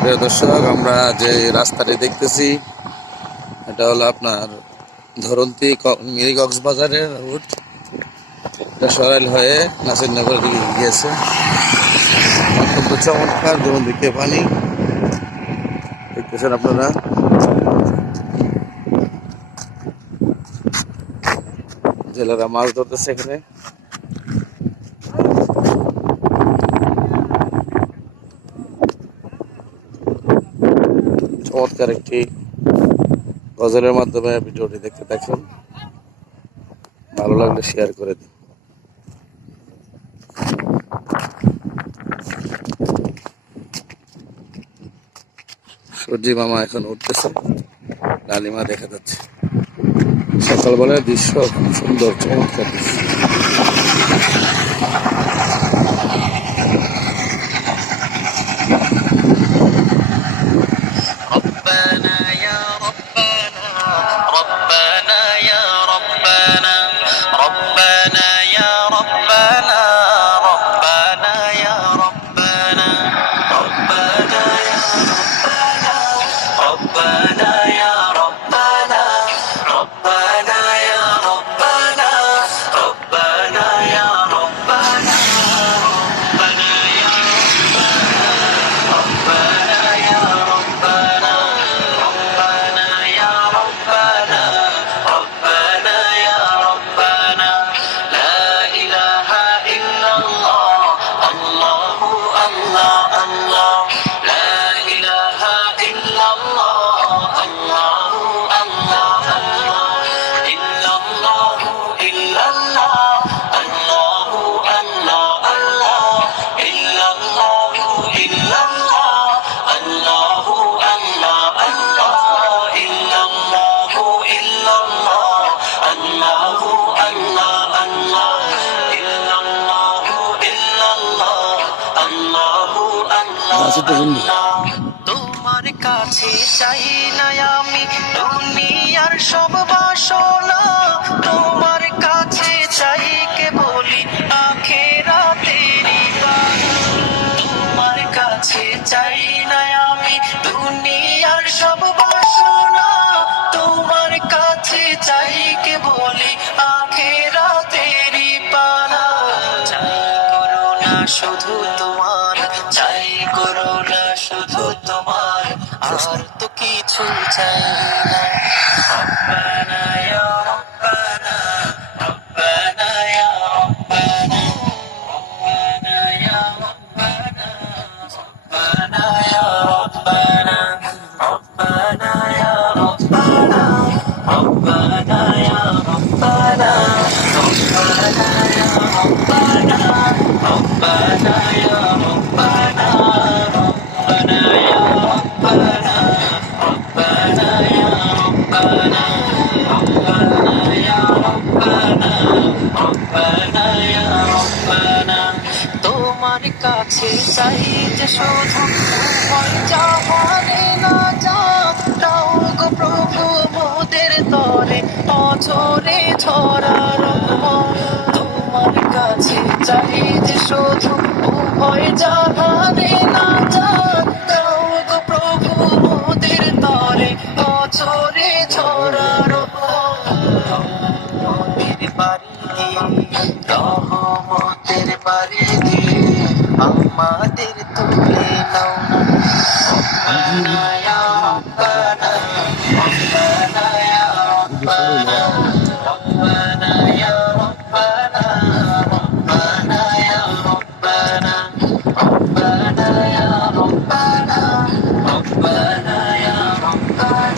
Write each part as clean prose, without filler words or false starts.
প্রিয় দর্শক, আমরা যে রাস্তাটি দেখতেছি এটা হলো আপনার ধরন্তী মিনি কক্সবাজারের রুট। এটা সরাইল হয়ে নাসিরনগরের দিকে গিয়েছে। অত্যন্ত চমৎকার, যেমন দিকে পানি দেখতেছেন আপনারা। জেলেরা মাছ ধরতেছে এখানে। চমৎকার একটি গজলের মাধ্যমে ভিডিওটি দেখতে থাকুন। ভালো লাগলে শেয়ার করে দিন। সূর্যি মামা এখন উঠতেছে, লালিমা দেখা যাচ্ছে। সকালবেলার দৃশ্য খুব সুন্দর, চমৎকার দৃশ্য। তোমার কাছে চাই না আমি দুনিয়ার সব বাসনা, তোমার কাছে চাই কেবলি আখিরাতেরই পানা। তোমার কাছে চাই না আমি দুনিয়ার সব বাসনা, তোমার কাছে চাই কেবলি আখিরাতেরই পানা। চাই করুণা শুধু তোমার, চাই করুণা শুধু তোমার, আর তো কিছু চাই না। রব্বানা ইয়া রব্বানা, রব্বানা ইয়া রব্বানা, রব্বানা ইয়া রব্বানা, রব্বানা ইয়া রব্বানা, রব্বানা ইয়া রব্বানা, রব্বানা ইয়া রব্বানা, রব্বানা ইয়া রব্বানা, রব্বানা ইয়া রব্বানা, ربنا يا ربنا، ربنا يا ربنا، ربنا يا ربنا، ربنا يا ربنا। তোমার কাছে চাই যে শুধু তোমার জাহানে না যাক, দাও গো প্রভু মোদের তরে অঝরে ঝরা রহমত। তোমার কাছে চাই যে শুধু উভয় জাহানে না যাক, দাও গো প্রভু মোদের তরে অঝরে ঝরা রহমতের বাড়ি দিয়ে, রহমতের বাড়ি দিয়ে আমাদের তুলে নাও না। রব্বানা ইয়া রব্বানা, রব্বানা ইয়া রব্বানা, রব্বানা ইয়া রব্বানা, রব্বানা ইয়া রব্বানা, রব্বানা ইয়া রব্বানা, রব্বানা ইয়া রব্বানা,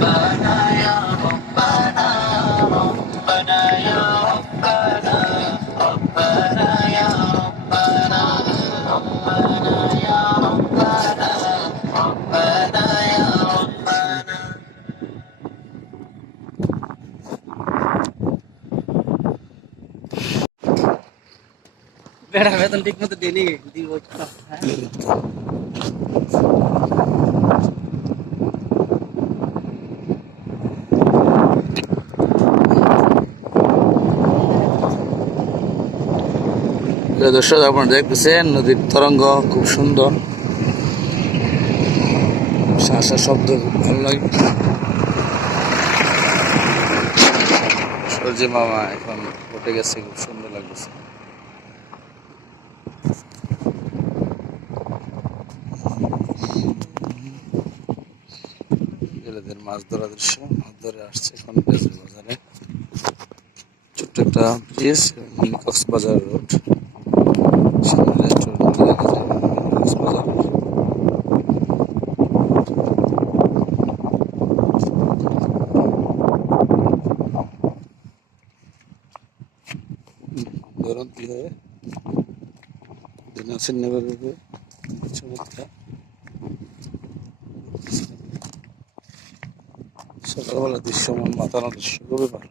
ربنا يا ربنا، ربنا يا ربنا، ربنا يا ربنا، ربنا يا ربنا، ربنا يا ربنا। বেড়া বেতন ঠিক মতো ডেলি দিব। প্রিয় দর্শক, আপনারা দেখতেছেন নদীর তরঙ্গ খুব সুন্দর, শাসা শব্দ খুব ভালো লাগে। সূর্য মামা এখন উঠে গেছে, খুব সুন্দর লাগতেছে। জেলেদের মাছ ধরা দৃশ্য, মাছ ধরে আসছে এখন বেজুর বাজারে। ছোট্ট একটা ব্রিজ, মিনি কক্সবাজার রোড, সামনে রেস্টুরেন্ট দেখা যায় মিনি কক্সবাজার। ধরন্তি হয়ে নাসিরনগর রোডে চমৎকার সকালবেলা দৃশ্য, মন মাতানো দৃশ্য খুবই ভালো।